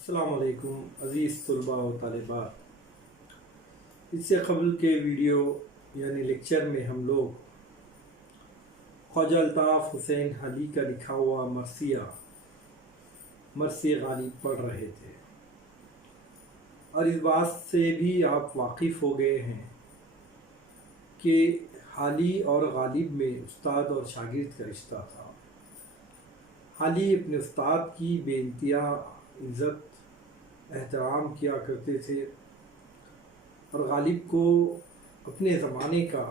السلام علیکم عزیز طلباء و طالبات۔ اس سے قبل کے ویڈیو یعنی لیکچر میں ہم لوگ خواجہ الطاف حسین حلی کا لکھا ہوا مرثیہ غالب پڑھ رہے تھے، اور اس بات سے بھی آپ واقف ہو گئے ہیں کہ حالی اور غالب میں استاد اور شاگرد کا رشتہ تھا۔ حالی اپنے استاد کی بے انتہا عزت احترام کیا کرتے تھے اور غالب کو اپنے زمانے کا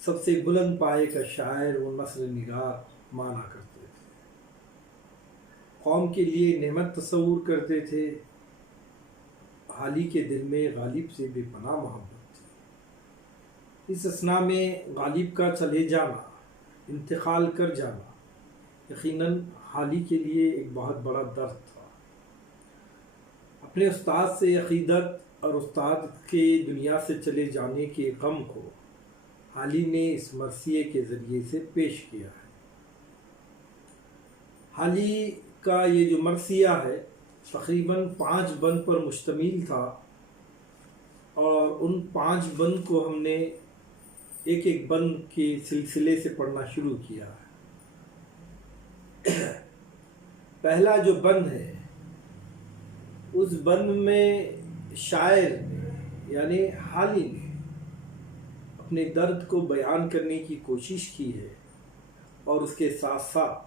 سب سے بلند پائے کا شاعر و نثر نگار مانا کرتے تھے، قوم کے لیے نعمت تصور کرتے تھے۔ حالی کے دل میں غالب سے بے پناہ محبت تھی۔ اس اثناء میں غالب کا چلے جانا، انتقال کر جانا یقیناً حالی کے لیے ایک بہت بڑا درد تھا۔ اپنے استاد سے عقیدت اور استاد کے دنیا سے چلے جانے کے غم کو حالی نے اس مرثیے کے ذریعے سے پیش کیا ہے۔ حالی کا یہ جو مرثیہ ہے تقریباً 5 بند پر مشتمل تھا، اور ان 5 بند کو ہم نے ایک ایک بند کے سلسلے سے پڑھنا شروع کیا ہے۔ پہلا جو بند ہے اس بند میں شاعر یعنی حالی نے اپنے درد کو بیان کرنے کی کوشش کی ہے، اور اس کے ساتھ ساتھ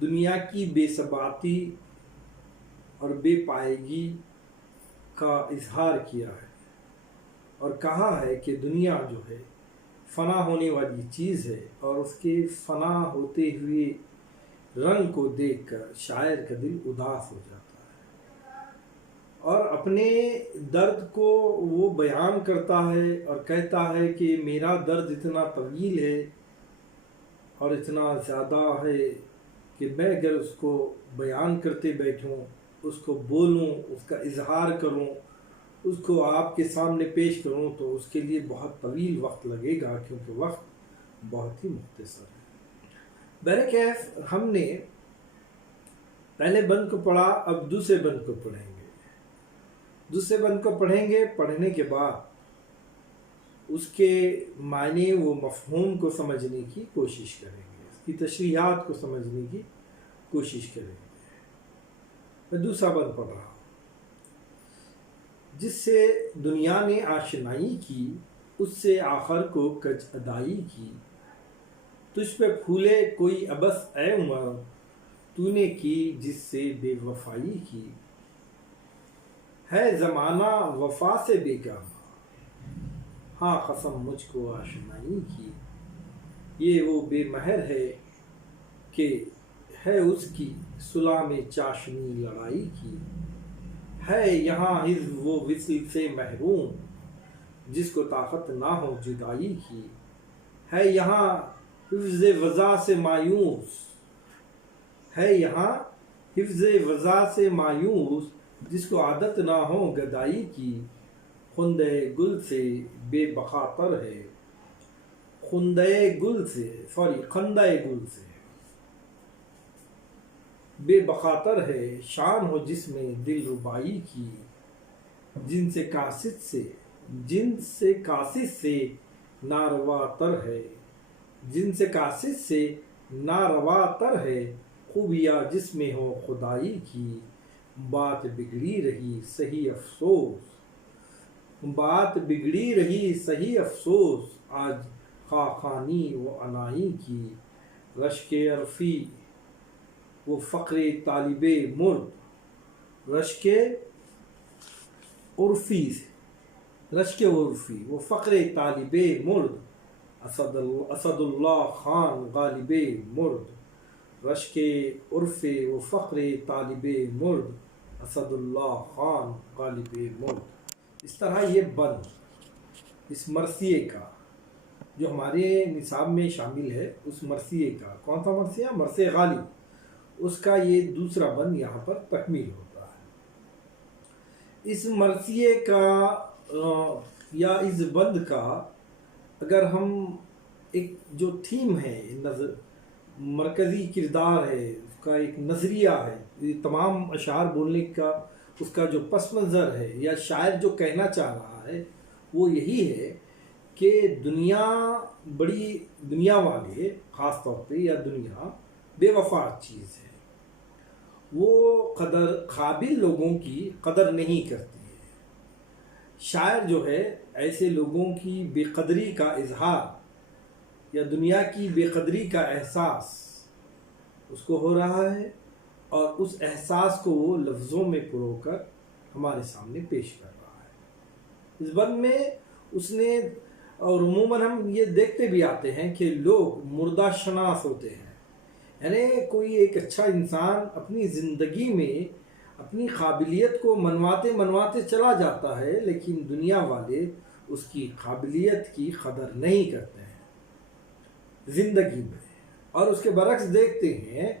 دنیا کی بے ثباتی اور بے پائیگی کا اظہار کیا ہے، اور کہا ہے کہ دنیا جو ہے فنا ہونے والی چیز ہے، اور اس کے فنا ہوتے ہوئے رنگ کو دیکھ کر شاعر کا دل اداس ہو جاتا ہے، اور اپنے درد کو وہ بیان کرتا ہے اور کہتا ہے کہ میرا درد اتنا طویل ہے اور اتنا زیادہ ہے کہ میں اگر اس کو بیان کرتے بیٹھوں، اس کو بولوں، اس کا اظہار کروں، اس کو آپ کے سامنے پیش کروں تو اس کے لیے بہت طویل وقت لگے گا، کیونکہ وقت بہت ہی مختصر ہے۔ بہرکیف ہم نے پہلے بند کو پڑھا، اب دوسرے بند کو پڑھیں گے۔ دوسرے بند کو پڑھیں گے، پڑھنے کے بعد اس کے معنی و مفہوم کو سمجھنے کی کوشش کریں گے، اس کی تشریحات کو سمجھنے کی کوشش کریں گے۔ میں دوسرا بند پڑھ رہا ہوں۔ جس سے دنیا نے آشنائی کی، اس سے آخر کو کج ادائی کی، تجھ پہ پھولے کوئی عبث اے عمر، تو نے کی جس سے بے وفائی کی، ہے زمانہ وفا سے بے گاما، ہاں قسم مجھ کو آشنائی کی، یہ وہ بے مہر ہے کہ ہے اس کی صلح میں چاشنی لڑائی کی، ہے یہاں حزب و وصل سے محروم، جس کو طاقت نہ ہو جدائی کی، ہے یہاں حفظ وضع سے مایوس، ہے یہاں حفظ وضع سے مایوس، جس کو عادت نہ ہو گدائی کی، خندہ گل سے بے بخاطر ہے، خندہ گل سے بے بخاطر ہے، شان ہو جس میں دل ربائی کی، جن سے کاسد سے ناروا تر ہے، جن سے کاسد سے ناروا تر ہے، خوبیاں جس میں ہو خدائی کی، بات بگڑی رہی صحیح افسوس، بات بگڑی رہی صحیح افسوس، آج خاقانی و عنائی کی، رشک عرفی وہ فقر طالب مرد، رشک عرفی وہ فقر طالب مرد، اسد اللہ خان غالب مرد، رشک عرف و فقر طالب مرد، اسد اللہ خان غالب مرد۔ اس طرح یہ بند اس مرثیے کا جو ہمارے نصاب میں شامل ہے، اس مرثیے کا، کون سا مرثیہ؟ مرثیہ غالب، اس کا یہ دوسرا بند یہاں پر تکمیل ہوتا ہے۔ اس مرثیے کا یا اس بند کا اگر ہم ایک جو تھیم ہے، مرکزی کردار ہے، اس کا ایک نظریہ ہے، یہ تمام اشعار بولنے کا اس کا جو پس منظر ہے یا شاعر جو کہنا چاہ رہا ہے وہ یہی ہے کہ دنیا والے خاص طور پہ یا دنیا بے وفا چیز ہے، وہ قابل لوگوں کی قدر نہیں کرتی ہے۔ شاعر جو ہے ایسے لوگوں کی بے قدری کا اظہار یا دنیا کی بے قدری کا احساس اس کو ہو رہا ہے، اور اس احساس کو وہ لفظوں میں پرو کر ہمارے سامنے پیش کر رہا ہے۔ اس بند میں اس نے، اور عموماً ہم یہ دیکھتے بھی آتے ہیں کہ لوگ مردہ شناس ہوتے ہیں، یعنی کوئی ایک اچھا انسان اپنی زندگی میں اپنی قابلیت کو منواتے چلا جاتا ہے، لیکن دنیا والے اس کی قابلیت کی قدر نہیں کرتے ہیں زندگی میں، اور اس کے برعکس دیکھتے ہیں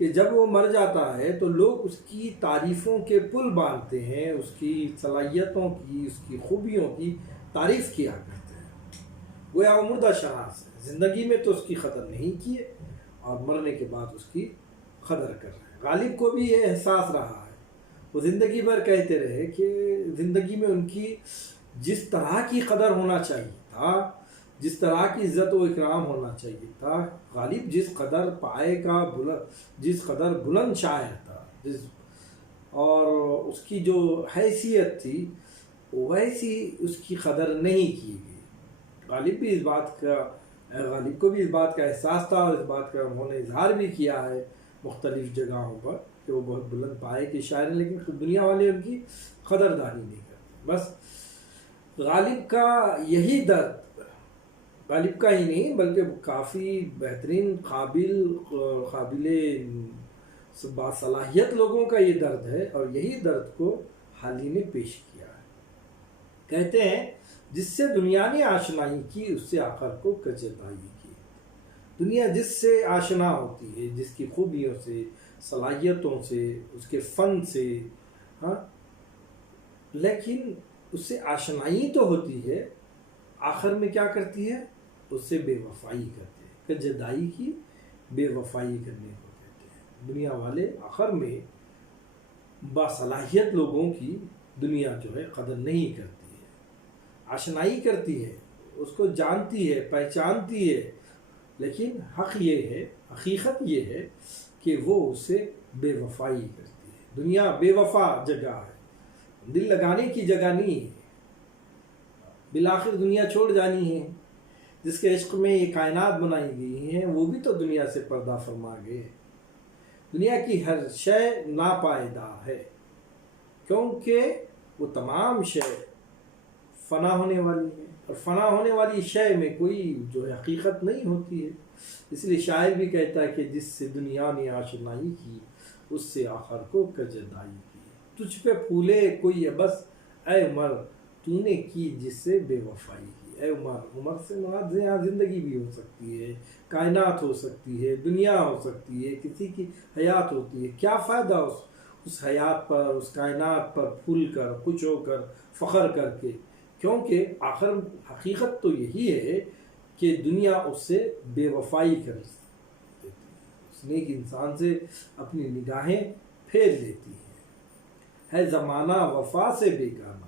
کہ جب وہ مر جاتا ہے تو لوگ اس کی تعریفوں کے پل باندھتے ہیں، اس کی صلاحیتوں کی، اس کی خوبیوں کی تعریف کیا کرتے ہیں۔ گویا وہ مردہ شناس ہے، زندگی میں تو اس کی قدر نہیں کی ہے اور مرنے کے بعد اس کی قدر کر رہے ہیں۔ غالب کو بھی یہ احساس رہا ہے، وہ زندگی بھر کہتے رہے کہ زندگی میں ان کی جس طرح کی قدر ہونا چاہیے تھا، جس طرح کی عزت و اکرام ہونا چاہیے تھا، غالب جس قدر جس قدر بلند شاعر تھا، اور اس کی جو حیثیت تھی ویسی اس کی قدر نہیں کی گئی۔ غالب کو بھی اس بات کا احساس تھا، اور اس بات کا انہوں نے اظہار بھی کیا ہے مختلف جگہوں پر کہ وہ بہت بلند پائے کے شاعر ہیں، لیکن دنیا والے ان کی قدردانی نہیں کرتے۔ بس غالب کا یہی درد، غالب کا ہی نہیں بلکہ کافی بہترین قابل باصلاحیت لوگوں کا یہ درد ہے، اور یہی درد کو حالی نے پیش کیا ہے۔ کہتے ہیں جس سے دنیا نے آشنائی کی اس سے آخر کو کچدائی کی۔ دنیا جس سے آشنا ہوتی ہے، جس کی خوبیوں سے، صلاحیتوں سے، اس کے فن سے، لیکن اس سے آشنائی تو ہوتی ہے، آخر میں کیا کرتی ہے؟ اس سے بے وفائی کرتے ہیں۔ کہ جدائی کی بے وفائی کرنے کو کہتے ہیں۔ دنیا والے آخر میں باصلاحیت لوگوں کی دنیا جو ہے قدر نہیں کرتی ہے، آشنائی کرتی ہے، اس کو جانتی ہے، پہچانتی ہے، لیکن حقیقت یہ ہے کہ وہ اسے بے وفائی کرتی ہے۔ دنیا بے وفا جگہ ہے، دل لگانے کی جگہ نہیں ہے، بالآخر دنیا چھوڑ جانی ہے۔ جس کے عشق میں یہ کائنات بنائی گئی ہیں وہ بھی تو دنیا سے پردہ فرما گئے۔ دنیا کی ہر شے ناپائیدار ہے، کیونکہ وہ تمام شے فنا ہونے والی ہے، اور فنا ہونے والی شے میں کوئی جو ہے حقیقت نہیں ہوتی ہے۔ اس لیے شاعر بھی کہتا ہے کہ جس سے دنیا نے آشنائی کی اس سے آخر کو کجدائی کی۔ تجھ پہ پھولے کوئی بس اے عمر تو نے کی جس سے بے وفائی کی۔ اے عمر سے مراد یہاں زندگی بھی ہو سکتی ہے، کائنات ہو سکتی ہے، دنیا ہو سکتی ہے، کسی کی حیات ہوتی ہے۔ کیا فائدہ اس حیات پر، اس کائنات پر پھول کر، خوش ہو کر، فخر کر کے، کیونکہ آخر حقیقت تو یہی ہے کہ دنیا اس سے بے وفائی کر دیتی ہے، اس نیک انسان سے اپنی نگاہیں پھیر لیتی ہے زمانہ وفا سے بیگانہ،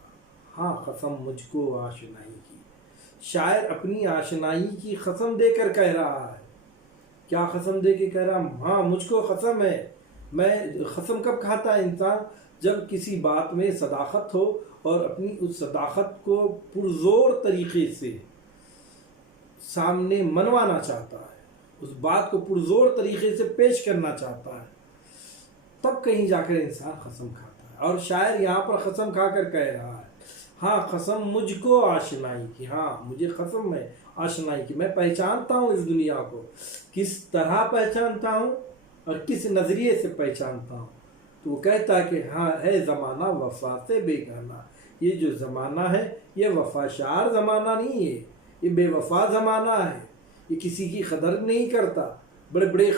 ہاں قسم مجھ کو آشنائی کی۔ شاعر اپنی آشنائی کی قسم دے کر کہہ رہا ہے۔ کیا قسم دے کے کہہ رہا ہے؟ ہاں مجھ کو قسم ہے۔ میں قسم کب کھاتا ہے انسان؟ جب کسی بات میں صداقت ہو اور اپنی اس صداقت کو پرزور طریقے سے سامنے منوانا چاہتا ہے، اس بات کو پرزور طریقے سے پیش کرنا چاہتا ہے، تب کہیں جا کر انسان قسم کھاتا ہے۔ اور شاعر یہاں پر قسم کھا کر کہہ رہا ہے ہاں قسم مجھ کو آشنائی کی، ہاں مجھے قسم ہے آشنائی کی۔ میں پہچانتا ہوں اس دنیا کو، کس طرح پہچانتا ہوں اور کس نظریے سے پہچانتا ہوں۔ تو وہ کہتا ہے کہ ہاں ہے زمانہ وفا سے بیگانہ۔ یہ جو زمانہ ہے یہ وفا شعار زمانہ نہیں ہے، یہ بے وفا زمانہ ہے، یہ کسی کی قدر نہیں کرتا۔ بڑے بڑے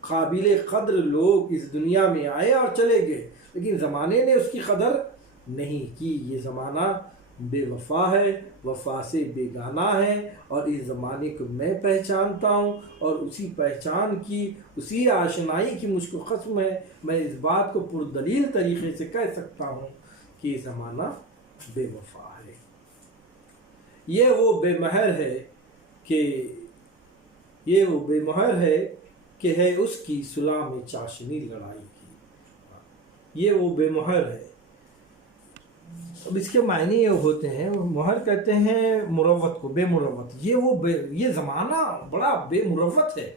قابل قدر لوگ اس دنیا میں آئے اور چلے گئے، لیکن زمانے نے اس کی قدر نہیں کی۔ یہ زمانہ بے وفا ہے، وفا سے بیگانہ ہے، اور اس زمانے کو میں پہچانتا ہوں، اور اسی پہچان کی، اسی آشنائی کی مجھ کو قسم ہے، میں اس بات کو پردلیل طریقے سے کہہ سکتا ہوں کہ یہ زمانہ بے وفا ہے۔ یہ وہ بے مہر ہے کہ ہے اس کی صلح میں چاشنی لڑائی کی۔ یہ وہ بے مہر ہے۔ اب اس کے معنی یہ ہوتے ہیں، مہر کہتے ہیں مروت کو، بے مروت۔ یہ زمانہ بڑا بے مروت ہے،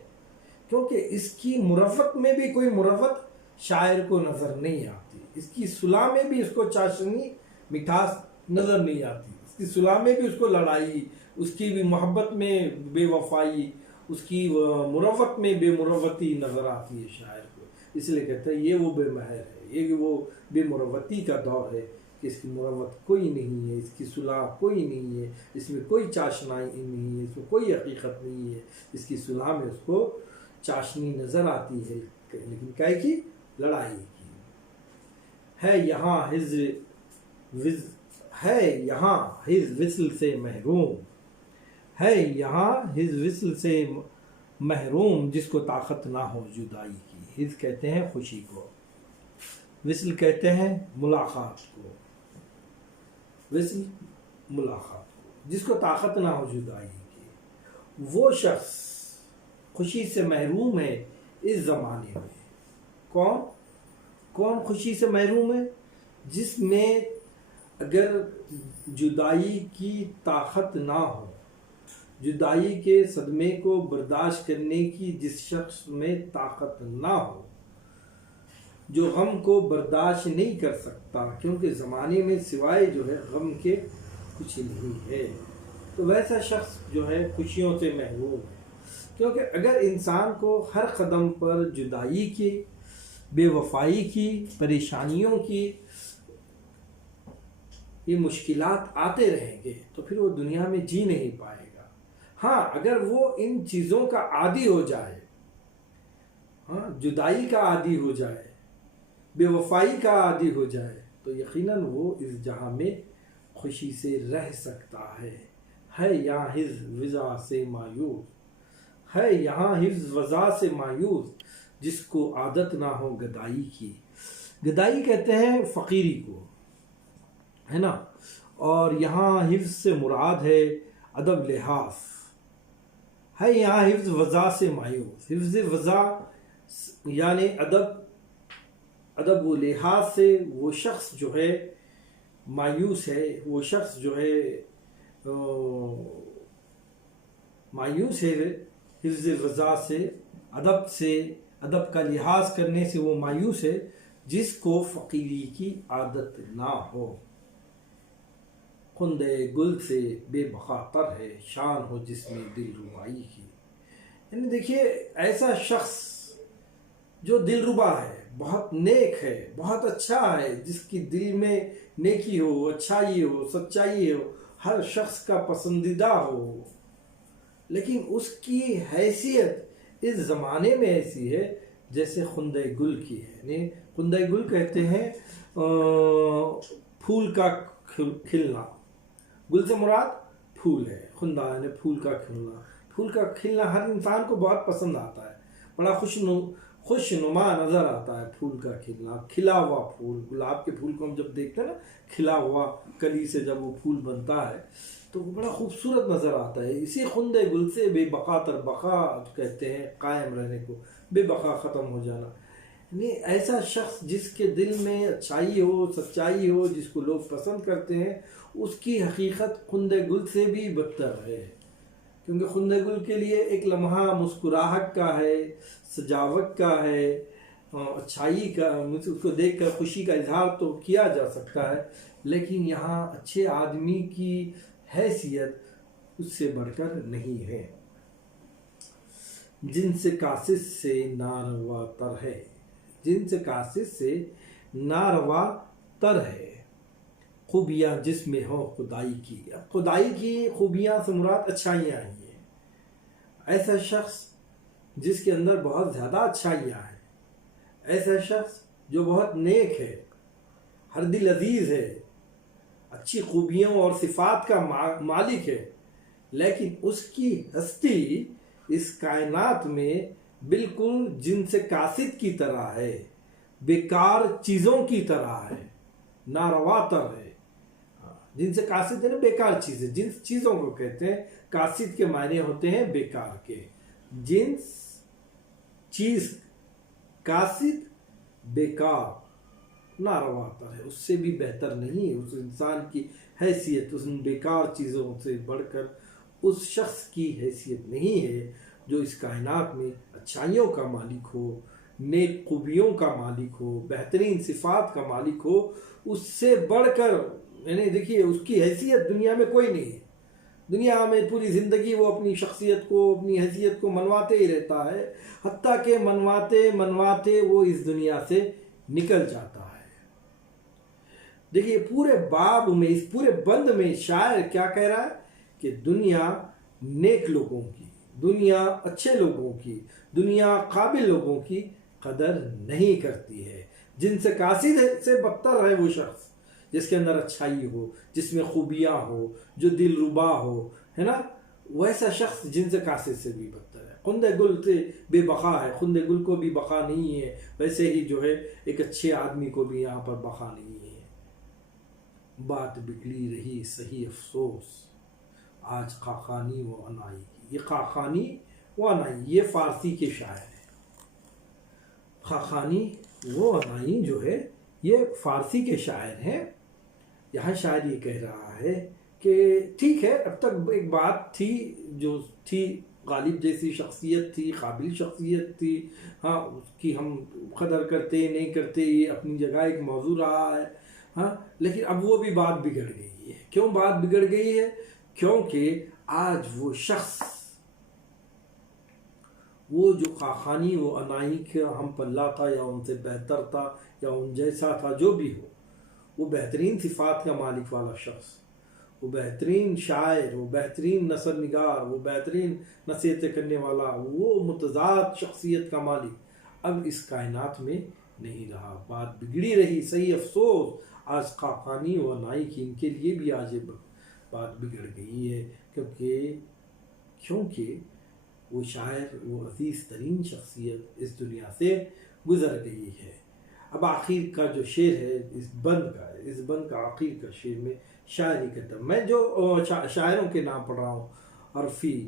کیونکہ اس کی مروت میں بھی کوئی مروت شاعر کو نظر نہیں آتی، اس کی صلح میں بھی اس کو چاشنی مٹھاس نظر نہیں آتی، اس کی صلح میں بھی اس کو لڑائی، اس کی بھی محبت میں بے وفائی، اس کی مروت میں بے مروتی نظر آتی ہے شاعر کو۔ اس لیے کہتے ہیں یہ وہ بے مہر ہے، یہ وہ بے مروتی کا دور ہے کہ اس کی مروت کوئی نہیں ہے، اس کی صلح کوئی نہیں ہے، اس میں کوئی چاشنائی نہیں ہے، اس میں کوئی حقیقت نہیں ہے، اس کی صلح میں اس کو چاشنی نظر آتی ہے، لیکن کہے کی لڑائی کی ہے۔ یہاں ہز وصل سے محروم ہے، یہاں ہز وصل سے محروم، جس کو طاقت نہ ہو جدائی کی۔ ہز کہتے ہیں خوشی کو، وصل کہتے ہیں ملاقات کو، وصل ملاقات کو، جس کو طاقت نہ ہو جدائی کی، وہ شخص خوشی سے محروم ہے اس زمانے میں۔ کون خوشی سے محروم ہے؟ جس میں اگر جدائی کی طاقت نہ ہو، جدائی کے صدمے کو برداشت کرنے کی جس شخص میں طاقت نہ ہو، جو غم کو برداشت نہیں کر سکتا، کیونکہ زمانے میں سوائے جو ہے غم کے کچھ نہیں ہے، تو ویسا شخص جو ہے خوشیوں سے محروم ہے۔ کیونکہ اگر انسان کو ہر قدم پر جدائی کی، بے وفائی کی، پریشانیوں کی یہ مشکلات آتے رہیں گے تو پھر وہ دنیا میں جی نہیں پائے گا۔ ہاں، اگر وہ ان چیزوں کا عادی ہو جائے، جدائی کا عادی ہو جائے، بے وفائی کا عادی ہو جائے، تو یقیناً وہ اس جہاں میں خوشی سے رہ سکتا ہے یہاں حفظ وضع سے مایوس، ہے یہاں حفظ وضع سے مایوس، جس کو عادت نہ ہو گدائی کی۔ گدائی کہتے ہیں فقیری کو، ہے نا، اور یہاں حفظ سے مراد ہے ادب لحاظ، ہے یہاں حفظ وضع سے مایوس۔ حفظ وضع یعنی ادب و لحاظ سے وہ شخص جو ہے مایوس ہے، وہ شخص جو ہے مایوس ہے، حفظ وضع سے، ادب کا لحاظ کرنے سے وہ مایوس ہے، جس کو فقیری کی عادت نہ ہو۔ خندے گل سے بے بقا تر ہے، شان ہو جس میں دل ربائی کی۔ یعنی دیکھیے، ایسا شخص جو دل ربا ہے، بہت نیک ہے، بہت اچھا ہے، جس کی دل میں نیکی ہو، اچھائی ہو، سچائی ہو، ہر شخص کا پسندیدہ ہو، لیکن اس کی حیثیت اس زمانے میں ایسی ہے جیسے خندے گل کی ہے۔ یعنی خندے گل کہتے ہیں پھول کا کھلنا، گل سے مراد پھول ہے، خندہ یعنی پھول کا کھلنا۔ پھول کا کھلنا ہر انسان کو بہت پسند آتا ہے، بڑا خوش نما نظر آتا ہے پھول کا کھلنا، کھلا ہوا پھول۔ گلاب کے پھول کو ہم جب دیکھتے ہیں نا، کھلا ہوا کلی سے جب وہ پھول بنتا ہے تو وہ بڑا خوبصورت نظر آتا ہے۔ اسی خندے گل سے بے بقا تر، بقا کہتے ہیں قائم رہنے کو، بے بقا ختم ہو جانا۔ یعنی ایسا شخص جس کے دل میں اچھائی ہو، سچائی ہو، جس کو لوگ پسند کرتے ہیں، اس کی حقیقت خندے گل سے بھی بدتر ہے، کیونکہ خندے گل کے لیے ایک لمحہ مسکراہٹ کا ہے، سجاوٹ کا ہے، اچھائی کا، اس کو دیکھ کر خوشی کا اظہار تو کیا جا سکتا ہے، لیکن یہاں اچھے آدمی کی حیثیت اس سے بڑھ کر نہیں ہے۔ جن سے کاسس سے ناروا تر ہے، جن سے کاسس سے ناروا تر ہے، خوبیاں جس میں ہو خدائی کی۔ خدائی کی خوبیاں سے مراد اچھائیاں ہی ہیں۔ ایسا شخص جس کے اندر بہت زیادہ اچھائیاں ہیں، ایسا شخص جو بہت نیک ہے، ہر دل عزیز ہے، اچھی خوبیوں اور صفات کا مالک ہے، لیکن اس کی ہستی اس کائنات میں بالکل جنس قاصد کی طرح ہے، بیکار چیزوں کی طرح ہے، ناروا تر ہے۔ جنس قاصد ہے نا بیکار چیزیں، جنس چیزوں کو کہتے ہیں، قاصد کے معنی ہوتے ہیں بیکار کے۔ جنس چیز، قاصد بیکار، ناروا تر ہے، اس سے بھی بہتر نہیں ہے۔ اس انسان کی حیثیت اس بیکار چیزوں سے بڑھ کر اس شخص کی حیثیت نہیں ہے جو اس کائنات میں اچھائیوں کا مالک ہو، نیک خوبیوں کا مالک ہو، بہترین صفات کا مالک ہو۔ اس سے بڑھ کر یعنی دیکھیے اس کی حیثیت دنیا میں کوئی نہیں ہے۔ دنیا میں پوری زندگی وہ اپنی شخصیت کو، اپنی حیثیت کو منواتے ہی رہتا ہے، حتیٰ کہ منواتے منواتے وہ اس دنیا سے نکل جاتا ہے۔ دیکھیے پورے باب میں، اس پورے بند میں شاعر کیا کہہ رہا ہے کہ دنیا نیک لوگوں کی، دنیا اچھے لوگوں کی، دنیا قابل لوگوں کی قدر نہیں کرتی ہے۔ جن سے قاصد سے بدتر ہے وہ شخص جس کے اندر اچھائی ہو، جس میں خوبیاں ہو، جو دل ربا ہو، ہے نا، ویسا شخص جن سے قاصد سے بھی بدتر ہے۔ خند گل سے بے بقا ہے، خند گل کو بھی بقا نہیں ہے، ویسے ہی جو ہے ایک اچھے آدمی کو بھی یہاں پر بقا نہیں ہے۔ بات بگڑی رہی صحیح افسوس، آج خاقانی و عنائی کی۔ یہ خاقانی و عنائی یہ فارسی کے شاعر ہیں۔ خاقانی و عنائی جو ہے یہ فارسی کے شاعر ہیں۔ یہاں شاعر یہ کہہ رہا ہے کہ ٹھیک ہے، اب تک ایک بات تھی جو تھی، غالب جیسی شخصیت تھی، قابل شخصیت تھی، ہاں اس کی ہم قدر کرتے نہیں کرتے یہ اپنی جگہ ایک موضوع رہا ہے، ہاں، لیکن اب وہ بھی بات بگڑ گئی ہے۔ کیوں بات بگڑ گئی ہے؟ کیونکہ آج وہ شخص، وہ جو خاقانی و عنائی کا ہم پلہ تھا یا ان سے بہتر تھا یا ان جیسا تھا، جو بھی ہو، وہ بہترین صفات کا مالک والا شخص، وہ بہترین شاعر، وہ بہترین نثر نگار، وہ بہترین نصیحتیں کرنے والا، وہ متضاد شخصیت کا مالک اب اس کائنات میں نہیں رہا۔ بات بگڑی رہی صحیح افسوس، آج خاقانی و عنائی کی، ان کے لیے بھی آج بات بگڑ گئی ہے، کیونکہ وہ شاعر، وہ عزیز ترین شخصیت اس دنیا سے گزر گئی ہے۔ اب آخر کا جو شعر ہے اس بند کا آخر کا شعر میں شاعری کرتا ہوں میں، جو شاعروں کے نام پڑھ رہا ہوں، عرفی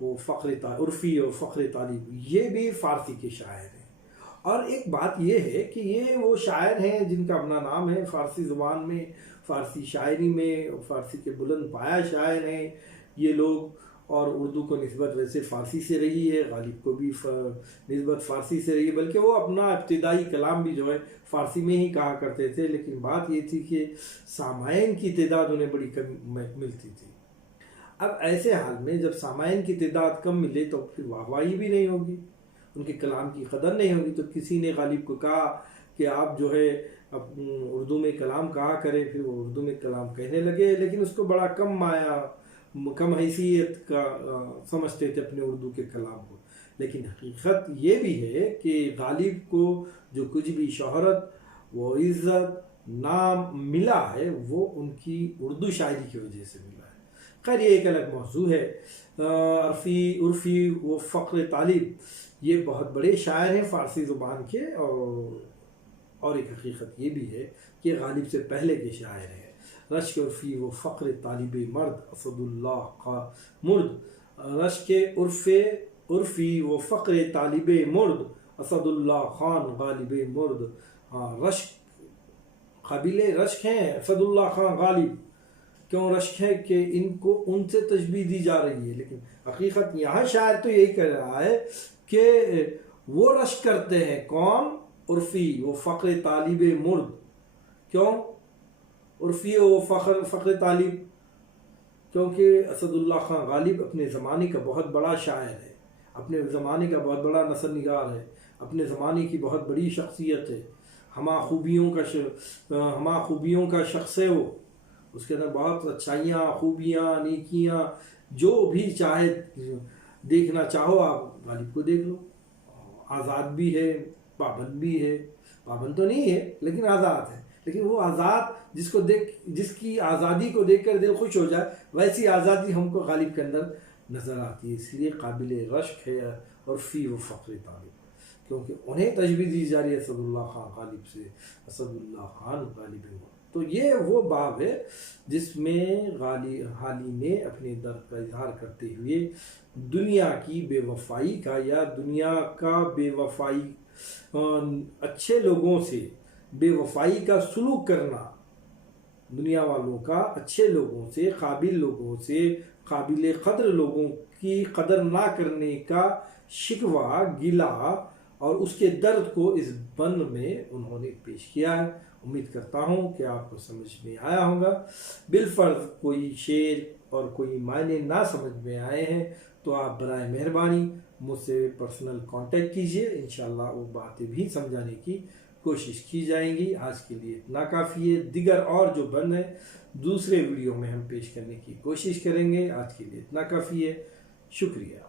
اور فخر طالب، یہ بھی فارسی کے شاعر ہیں۔ اور ایک بات یہ ہے کہ یہ وہ شاعر ہیں جن کا اپنا نام ہے فارسی زبان میں، فارسی شاعری میں، فارسی کے بلند پایہ شاعر ہیں یہ لوگ۔ اور اردو کو نسبت ویسے فارسی سے رہی ہے، غالب کو بھی نسبت فارسی سے رہی ہے، بلکہ وہ اپنا ابتدائی کلام بھی جو ہے فارسی میں ہی کہا کرتے تھے، لیکن بات یہ تھی کہ سامعین کی تعداد انہیں بڑی کم ملتی تھی۔ اب ایسے حال میں جب سامعین کی تعداد کم ملے تو پھر واہواہی بھی نہیں ہوگی، ان کے کلام کی قدر نہیں ہوگی۔ تو کسی نے غالب کو کہا کہ آپ جو ہے اردو میں کلام کہا کریں، پھر وہ اردو میں کلام کہنے لگے، لیکن اس کو بڑا کم حیثیت کا سمجھتے تھے اپنے اردو کے کلام کو۔ لیکن حقیقت یہ بھی ہے کہ غالب کو جو کچھ بھی شہرت و عزت نام ملا ہے وہ ان کی اردو شاعری کی وجہ سے ملا ہے۔ خیر یہ ایک الگ موضوع ہے۔ عرفی و فخر طالب یہ بہت بڑے شاعر ہیں فارسی زبان کے، اور ایک حقیقت یہ بھی ہے کہ غالب سے پہلے کے شاعر ہیں۔ رشک عرفی و فخر طالب مرد اسد اللہ مرد، رشک عرفی و فخر طالب مرد اسد اللہ خان غالب مرد۔ رشک قابل رشک ہیں اسد اللہ خان غالب، کیوں رشک ہے کہ ان کو ان سے تشبیہ دی جا رہی ہے، لیکن حقیقت یہاں شاعر تو یہی کہہ رہا ہے کہ وہ رشک کرتے ہیں، کون؟ عرفی و فخر طالب مرد۔ کیوں عرفی و فخر طالب؟ کیونکہ اسد اللہ خان غالب اپنے زمانے کا بہت بڑا شاعر ہے، اپنے زمانے کا بہت بڑا نثر نگار ہے، اپنے زمانے کی بہت بڑی شخصیت ہے، ہما خوبیوں کا شخص ہے وہ، اس کے اندر بہت اچھائیاں، خوبیاں، نیکیاں، جو بھی چاہے دیکھنا چاہو آپ غالب کو دیکھ لو۔ آزاد بھی ہے، پابند بھی ہے، پابند تو نہیں ہے لیکن آزاد ہے، لیکن وہ آزاد جس کی آزادی کو دیکھ کر دل خوش ہو جائے، ویسی آزادی ہم کو غالب کے اندر نظر آتی ہے. اس لیے قابل رشک ہے اور فی و فخر طالب، کیونکہ انہیں تجویز دی جا رہی ہے اسد اللہ خان غالب سے، اسد اللہ خان غالب ہوا. تو یہ وہ باب ہے جس میں حالی نے اپنے درد کا اظہار کرتے ہوئے دنیا کی بے وفائی کا، یا دنیا کا بے وفائی، اچھے لوگوں سے بے وفائی کا سلوک کرنا، دنیا والوں کا اچھے لوگوں سے، قابل لوگوں سے، قابل قدر لوگوں کی قدر نہ کرنے کا شکوہ، گلہ اور اس کے درد کو اس بند میں انہوں نے پیش کیا ہے. امید کرتا ہوں کہ آپ کو سمجھ میں آیا ہوگا. بالفرض کوئی شعر اور کوئی معنی نہ سمجھ میں آئے ہیں تو آپ برائے مہربانی مجھ سے پرسنل کانٹیکٹ کیجئے، انشاءاللہ وہ باتیں بھی سمجھانے کی کوشش کی جائیں گی. آج کے لیے اتنا کافی ہے. دیگر اور جو بند ہے دوسرے ویڈیو میں ہم پیش کرنے کی کوشش کریں گے. آج کے لیے اتنا کافی ہے. شکریہ.